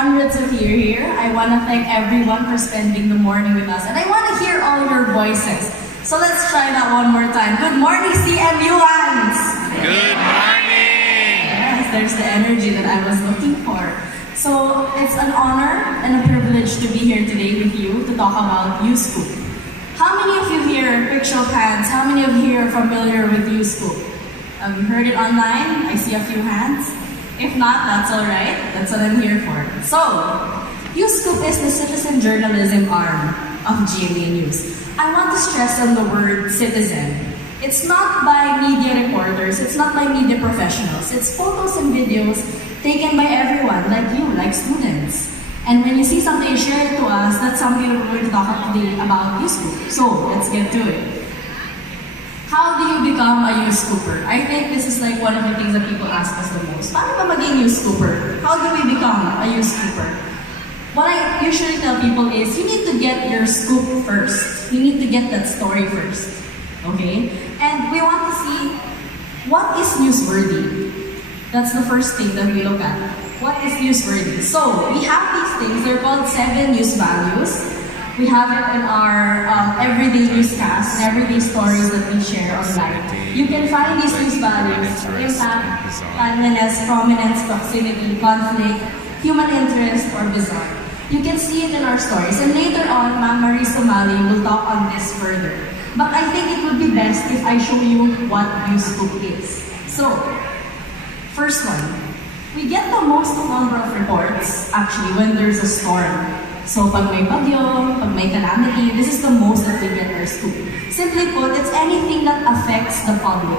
hundreds of you here. I want to thank everyone for spending the morning with us. And I want to hear all your voices. So let's try that one more time. Good morning, CMUans! Good morning! Yes, there's the energy that I was looking for. So it's an honor and a privilege to be here today with you to talk about U Scoop. How many of you here, quick show of hands, how many of you are familiar with U Scoop? Have you heard it online? I see a few hands. If not, that's alright. That's what I'm here for. So, U Scoop is the citizen journalism arm of GMA News. I want to stress on the word citizen. It's not by media reporters, it's not by media professionals. It's photos and videos taken by everyone, like you, like students. And when you see something, share it to us. That's something that we're going to talk today about U Scoop. So, let's get to it. How do you become a U Scooper? I think this is like one of the things that people ask us the most. Paano ba maging U Scooper? How do we become a U Scooper? What I usually tell people is, you need to get your scoop first. You need to get that story first. Okay? And we want to see, what is newsworthy? That's the first thing that we look at. What is newsworthy? So, we have these things. They're called 7 news values. We have it in our everyday newscasts and everyday stories that we share online. You can find these news values: impact, timeliness, prominence, proximity, conflict, human interest, or bizarre. You can see it in our stories. And later on, Ma'am Marie Somali will talk on this further. But I think it would be best if I show you what U Scoop is. So, first one. We get the most number of reports, actually, when there's a storm. So, pag may bagyo, pag may calamity, this is the most that we get our scoop. Simply put, it's anything that affects the public.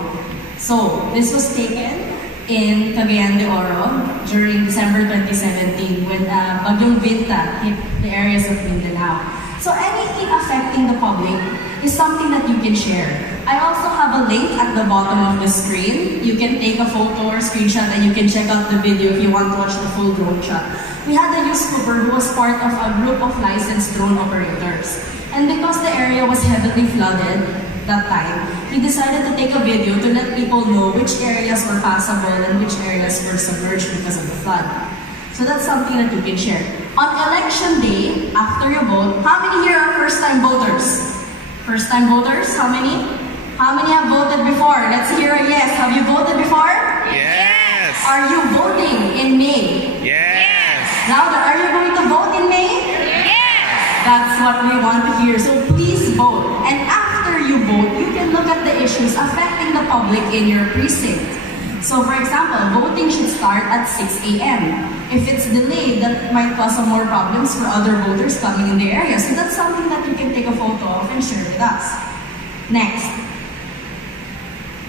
So, this was taken in Cagayan de Oro during December 2017 when Bagyong Vinta hit the areas of Mindanao. So, anything affecting the public is something that you can share. I also have a link at the bottom of the screen. You can take a photo or screenshot and you can check out the video if you want to watch the full drone shot. We had a U Scooper who was part of a group of licensed drone operators. And because the area was heavily flooded that time, he decided to take a video to let people know which areas were passable and which areas were submerged because of the flood. So that's something that you can share. On election day, after you vote, how many here are first-time voters? First-time voters? How many? How many have voted before? Let's hear a yes. Have you voted before? Yes! Are you voting in May? Yes! Louder, are you going to vote in May? Yes! That's what we want to hear. So please vote. And after you vote, you can look at the issues affecting the public in your precinct. So for example, voting should start at 6 a.m. If it's delayed, that might cause some more problems for other voters coming in the area. So that's something that you can take a photo of and share with us. Next.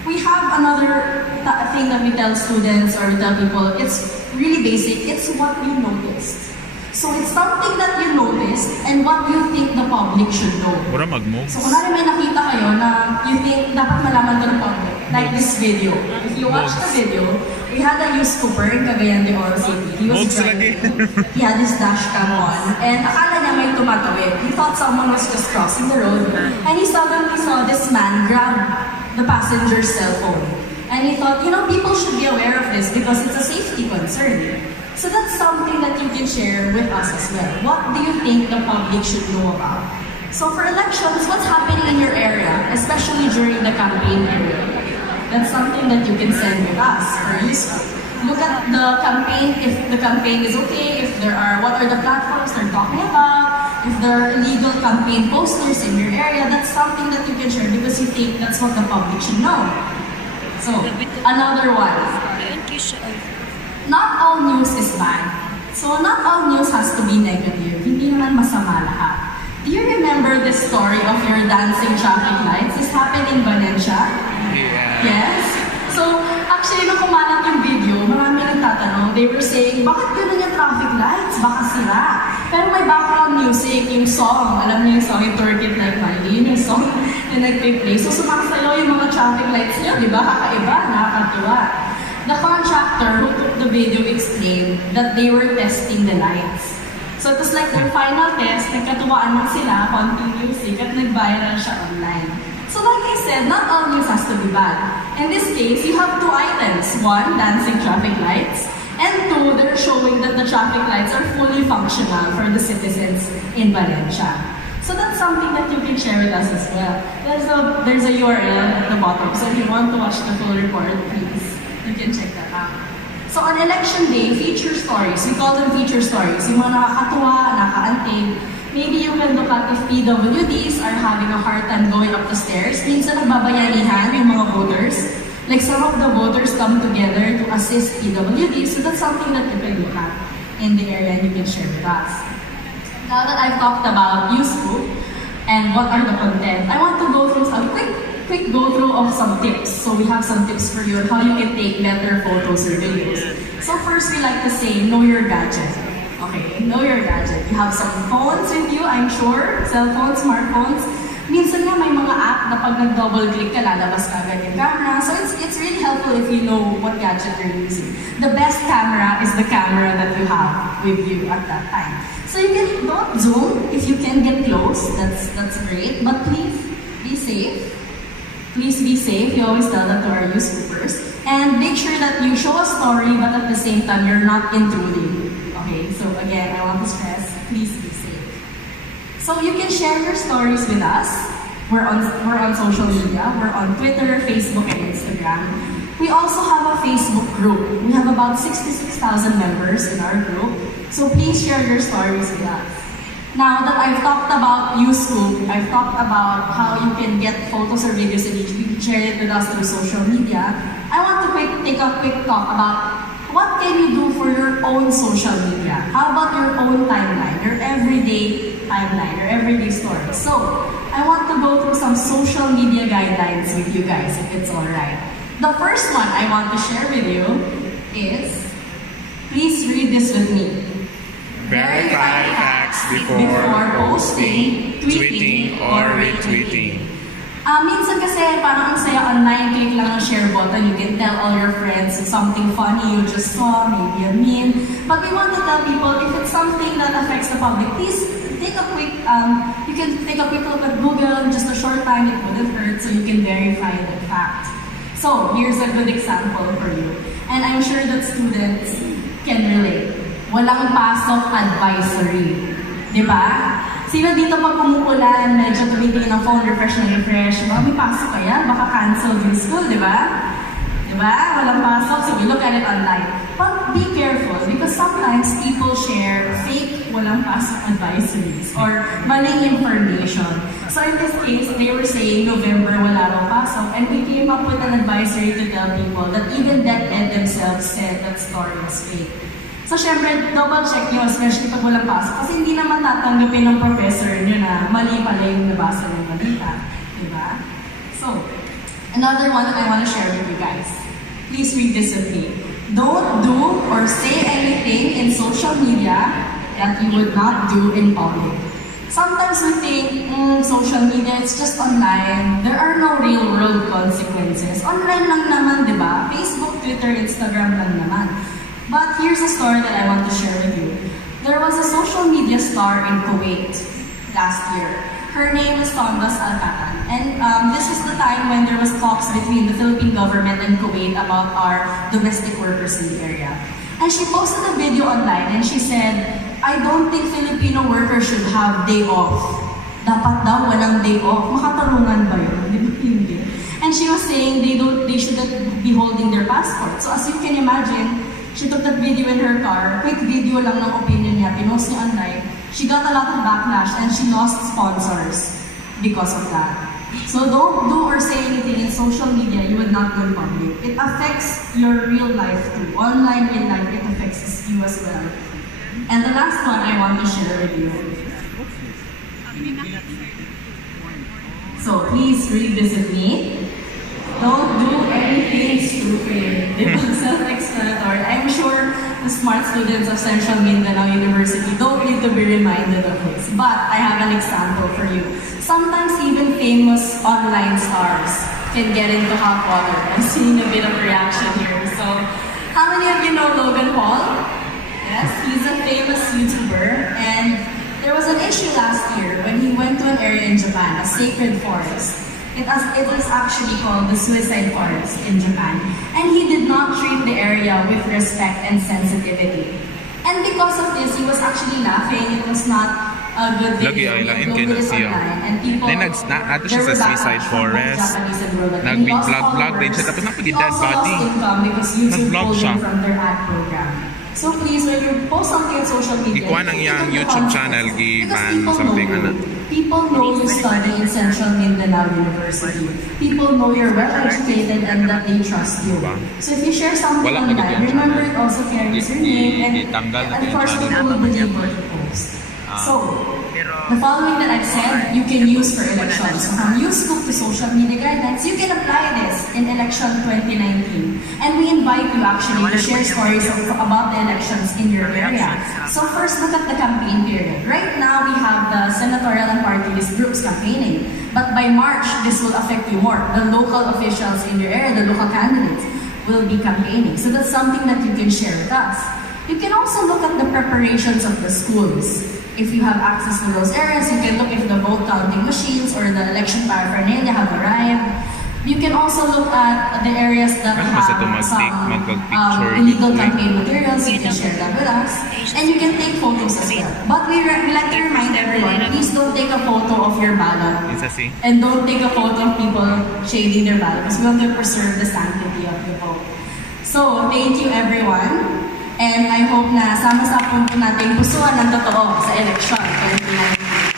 We have another thing that we tell students or we tell people. It's really basic. It's what you noticed. So it's something that you noticed and what you think the public should know. So kunwari may nakita kayo na you think dapat malaman to ng public. Like this video. If you watch the video, we had a U Scooper in Cagayan de Oro City. He was driving. He had his dash cam on. And akala niya may tumatawid. He thought someone was just crossing the road. And he suddenly saw this man grab the passenger's cell phone. And he thought, you know, people should be aware of this because it's a safety concern. So that's something that you can share with us as well. What do you think the public should know about? So for elections, what's happening in your area, especially during the campaign period? That's something that you can send with us or use. Look at the campaign, if the campaign is okay, if there are, what are the platforms they're talking about, if there are illegal campaign posters in your area, that's something that you can share because you think that's what the public should know. So, another one. Not all news is bad. So, not all news has to be negative. Hindi naman masama lahat. Do you remember the story of your dancing traffic lights? This happened in Valencia? Yeah. Yes? So, actually, nung kumalat yung video, marami nagtatanong. They were saying, bakit gano'n yung traffic lights? Baka sira. Pero may background music, yung song. Alam niyo yung song, yung Twerk It Like Miley. Yun yung song na nag-play. So, sumasayaw yung mga traffic lights niyo. Di ba? Kakaiba, nakakatuwa. The contractor who took the video explained that they were testing the lights. So it was like their final test, nagkatuwaan lang sila, konting music, at nag-viral siya online. So like I said, not all news has to be bad. In this case, you have two items. One, dancing traffic lights, And two, they're showing that the traffic lights are fully functional for the citizens in Valencia. So that's something that you can share with us as well. There's a URL at the bottom, so if you want to watch the full report, please, you can check that out. So on election day, feature stories, we call them feature stories, yung mga nakakatuwa, nakakaantig. Maybe you can look at if PWDs are having a hard time going up the stairs. Minsan nagbabayanihan yung mga voters. Like some of the voters come together to assist PWDs, so that's something that you can look at in the area and you can share with us. Now that I've talked about useful and what are the content, I want to go through a quick go through of some tips. So we have some tips for you on how you can take better photos or videos. So first we like to say, know your gadget. Okay, know your gadget. You have some phones with you, I'm sure, cell phones, smartphones. Minsan nga may mga app na pag nag-double click ka, lalabas ka agad yung camera. So it's really helpful if you know what gadget you're using. The best camera is the camera that you have with you at that time. So you can, don't zoom. If you can get close, that's great. But please be safe. Please be safe. You always tell that to our YouTubers. And make sure that you show a story, but at the same time, you're not intruding. Okay, so again, I want to stress, please be safe. So you can share your stories with us. We're on social media. We're on Twitter, Facebook, and Instagram. We also have a Facebook group. We have about 66,000 members in our group. So please share your stories with us. Now that I've talked about YouScoop, I've talked about how you can get photos or videos and you can share it with us through social media, I want to take a quick talk about what can you do for your own social media. How about your own timeline, your everyday timeline, your everyday stories. So I want to go through some social media guidelines with you guys, if it's alright. The first one I want to share with you is, please read this with me. Verify facts before posting, tweeting, or retweeting. Minsan kasi parang ang saya online, click lang ang share button, you can tell all your friends something funny you just saw, maybe a meme. But we want to tell people if it's something that affects the public, please take a quick, you can take a quick look at Google, just a short time, it wouldn't hurt, so you can verify the fact. So here's a good example for you. And I'm sure that students can relate. Walang pasok advisory. Diba? Sino dito pag kumukulan, medyo tumitingin ng phone, refresh na refresh, may pasok kaya? Baka cancel yung school, diba? Diba? Walang pasok, so we look at it online. But be careful, because sometimes people share fake walang pasok advisories or maling information. So in this case, they were saying November wala raw pasok, and we came up with an advisory to tell people that even DepEd themselves said that story was fake. So syempre, double check nyo, especially pag walang pasok, kasi hindi naman tatanggapin ng professor nyo na mali pala yung nabasa ng balita. Diba? So, another one that I want to share with you guys. Please read this with me. Don't do or say anything in social media that you would not do in public. Sometimes we think, social media, it's just online. There are no real-world consequences. Online lang naman, di ba? Facebook, Twitter, Instagram lang naman. But here's a story that I want to share with you. There was a social media star in Kuwait last year. Her name is Tondas Alcatan. And this is the time when there was talks between the Philippine government and Kuwait about our domestic workers in the area. And she posted a video online and she said, I don't think Filipino workers should have day off. Dapat daw walang day off. Makatarungan ba yun? Hindi. And she was saying they shouldn't be holding their passport. So as you can imagine, she took that video in her car, quick video lang ng opinion niya, pinost niya online. She got a lot of backlash and she lost sponsors because of that. So don't do or say anything in social media you would not do in public. It affects your real life too. Online, real life, it affects you as well. And the last one I want to share with you. So please read this with me. Don't do anything stupid. Self-explanatory. I'm sure the smart students of Central Mindanao University don't need to be reminded of this. But I have an example for you. Sometimes even famous online stars can get into hot water. I'm seeing a bit of reaction here. So, how many of you know Logan Paul? Yes, he's a famous YouTuber. And there was an issue last year when he went to an area in Japan, a sacred forest. It is actually called the suicide forest in Japan. And he did not treat the area with respect and sensitivity. And because of this, he was actually laughing. It was not a good video. Lagi ay lain kay na siya. Then ato siya sa suicide forest. Nag-vlog din siya. Tapos napag-dead body. Nag-vlog siya. So please, when you post on your social media, ikuha ng iyang YouTube channel, giban something ano. People know you study in Central Mindanao University. People know you're well educated and that they trust you. So if you share something online, remember it also carries your name and of course people will believe what you post. So, the following that I've said, you can use for elections. So from useful to social media guidelines, you can apply this in election 2019. And we invite you actually to share stories about the elections in your area. So first, look at the campaign period. Right now, we have the senatorial and party list groups campaigning. But by March, this will affect you more. The local officials in your area, the local candidates, will be campaigning. So that's something that you can share with us. You can also look at the preparations of the schools. If you have access to those areas, you can look if the vote counting machines or the election paraphernalia have arrived. You can also look at the areas that have some illegal campaign materials. You can share that with us. And you can take photos as well. But we like to remind everyone, please don't take a photo of your ballot. And don't take a photo of people shading their ballot because we want to preserve the sanctity of the vote. So, thank you everyone. And I hope na sama-sama po natin pusuan ng totoo sa election 2019.